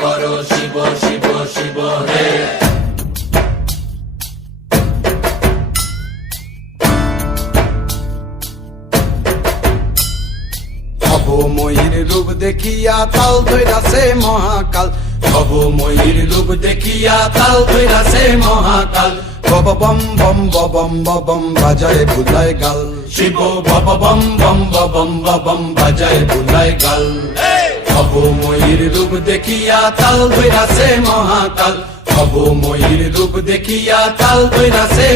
করো শিব শিব শিব হে। ভবময়ীর রূপ দেখিয়া তাল ধইরাছে মহাকাল, ভবময়ীর রূপ দেখিয়া তাল ধইরাছে মহাকাল। বব বম বম বম বম বাজায় বুলায় গাল, শিব বব বম বম বম বম বাজায় বুলায় গাল। ভবময়ীর রূপ দেখিয়া তাল ধইরাছে মহাকাল, ভবময়ীর রূপ দেখিয়া তাল ধইরাছে